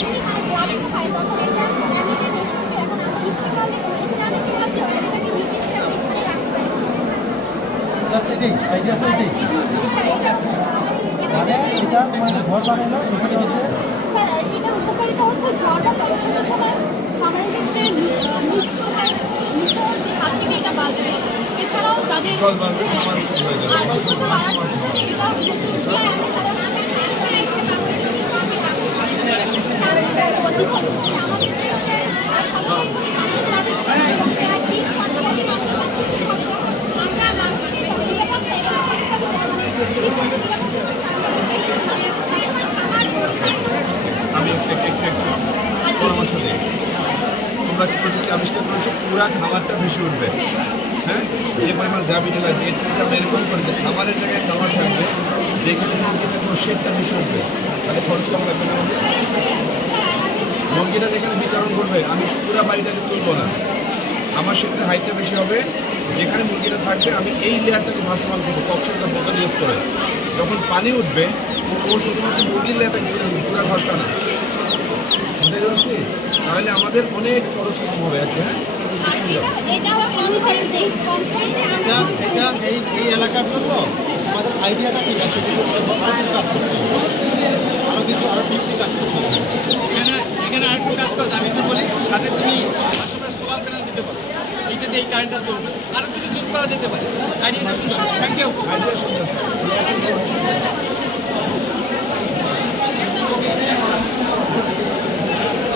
যখন তুমি গ্রামীণ তখন এটা এমনিতে বেশি হবে এখন আমরা ইচ্ছে করলে স্থানিক সাহায্য এটাকে নির্দিষ্ট একটা স্থানে রাখতে পারি জাস্ট এটাই মানে এটা মানে ঘর বানাইলো এখানে হচ্ছে স্যার এটা একটু পরামর্শ দিই। তোমরা প্রযুক্তি আবিষ্কার করেছ? পুরা খাবারটা ভেসে উঠবে। হ্যাঁ? যে পরিমাণ গ্রাভিটি লাগবে, এর চিন্তা আমরা এরকম করে যে খাবারের জায়গায় খাবার থাকবে যেখানে থাকবে শেডটা ভেসে উঠবে। তাহলে খরচ কম লাগবে? মুরগিটা যেখানে বিচরণ করবে, আমি পুরা বাড়িটাকে তুলবো না। আমার সেখানে হাইটটা বেশি হবে, যেখানে মুরগিটা থাকবে, আমি এই লেয়ারটাকে ভাসমান করব কক্সেরটা বোতল ইউজ করে যখন পানি উঠবে, ও- শুধুমাত্র মুরগির লেয়ারটা ঘিরে পুরা ঘরটা না। বুঝতে পারছি? তাহলে আমাদের অনেক খরচ কম হবে আর হ্যাঁ? এটা এই এলাকার জন্য আমাদের আইডিয়াটা ঠিক আছে কাজ হবে আরও কিছু আরও ডিপলি কাজ করতে হবে এখানে এখানে আরেকটু কাজ করে আমি একটু বলি সাথে তুমি আশেপাশে সোলার প্যানেল দিতে পারো। এইটা দিয়ে এই কারেন্টটা চলবে। আরও কিছু যোগ করা যেতে পারে। আইডিয়াটা সুন্দর থ্যাংক ইউ আইডিয়া